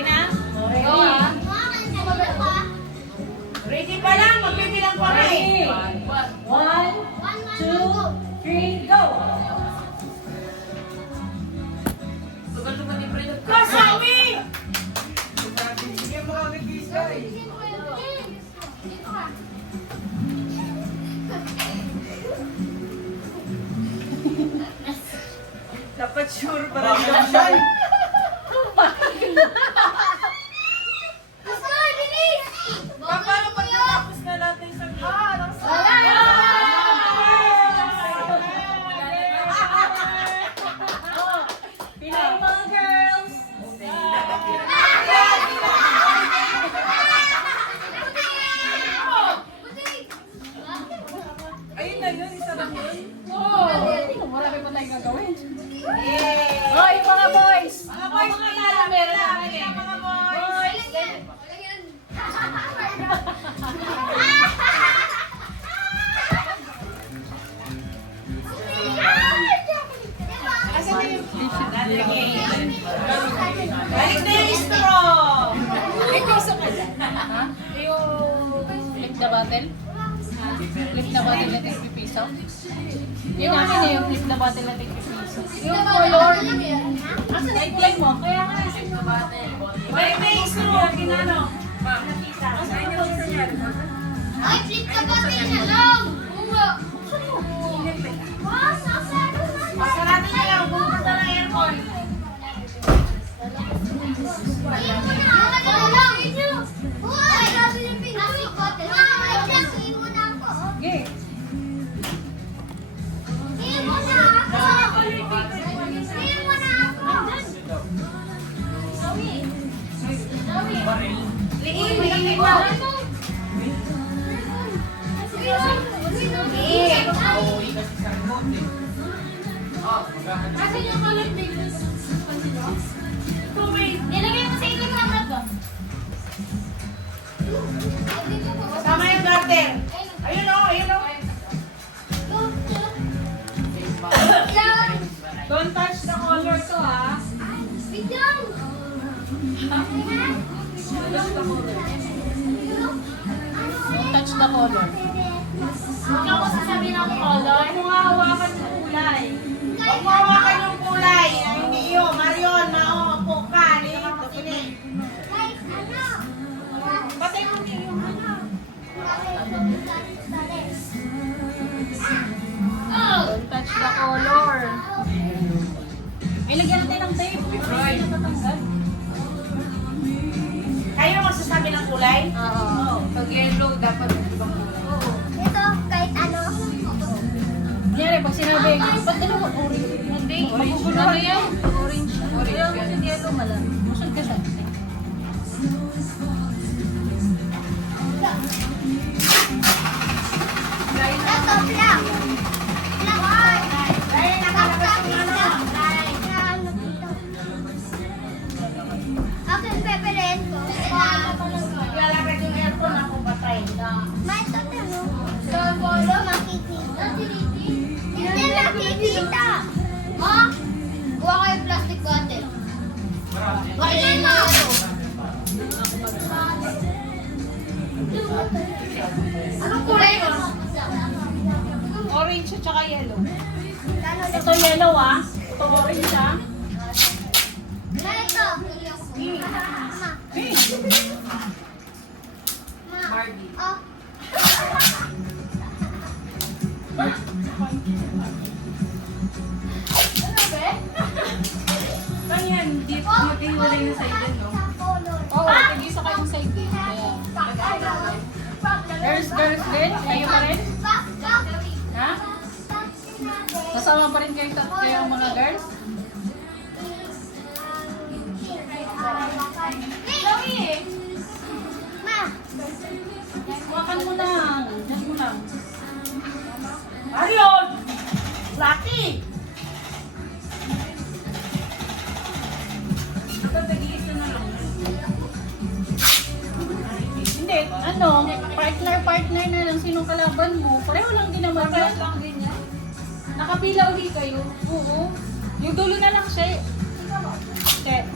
Okay na? Ready? Go ah. Ready pa lang, magbibilang pa rin. 1, 2, 3, go! Tugal-tugal ni Fredo. Kasawi! Bigyan mo kami kisa eh. Dapat sure pa rin. Bakit siya? Paano pag natapos na natin sa Pilay mga girls! Ayun na yun, isa lang yun. Marami pa tayong gagawin. Yay! Oh, yung mga boys! Mga boys, kilala, meron namin eh. Mga boys. Asan na yung balik na yung straw! May piso ka dyan. Ha? Yung flip the bottle? Ha? Flip the bottle na 50 piso? Yung akin eh, yung flip the bottle na 50 piso. Yung color. Asan na yung mo? Kaya nga. Balik na yung straw, kinano? Ay, flip ka ba na lang? Bunga. Pasarado na lang, bumukas na ng aircon. Iyan mo na. Ano lang? Uy! Plastic bottle. Iyan mo na ako. Okay. Iyan mo na ako. Iyan mo na ako. Liin mo. Asan yung color paper? Nilagay mo sa ilang kamera ba? Kasama yung garter. Ayun o, ayun o. Don't touch the color to ha. Touch the color. Huwag ako sasabi ng color. Huwag mo nga hawakan yung kulay. Huwag mo hawakan yung kulay. Ay, hindi yun. Marion, mao, puka. Dito, kini. Guys, ano? Patay mo niyo yung ano. Oh! Don't touch the color. Ay, lagyan natin ng tape. Ay, natatanggal. Kayo magsasabi ng kulay? Oo. Pag yellow, dapat ibang kulay. Ito, kahit ano. Kunyari, pag sinabi, ba't dalawa orange? Hindi. Magugulo ano yan? Orange. Orange. Kaya mo yung yellow malang. Musul ka sa Ito, black. Black. Dahil nakalabas yung ano. Akin peperin ko. Naglalakad yung aircon, ako patay. May ito tanong. Sa polo makikita. Hindi nakikita. Ma, kuha kayo plastic bottle. Bakit mo? Anong kulay yun? Orange at saka yellow. Ito yellow ah. Ito orange ah. Na ito. Ma. Ma. Oh. Ano ba? Ganyan, di maghiwalay na sa idin, no? Oo, tigisa kayong side din. Ayan. Girls din? Kayo pa rin? Ha? Kasama pa rin kayo mga girls? Ma. Huwakan mo lang. Diyan mo lang. Marion! Lucky! Hindi, ano, partner na lang sinong kalaban mo. Pareho lang din naman. Parehas lang din yan. Nakapila ulit kayo. Oo. Yung dulo na lang siya. Siya.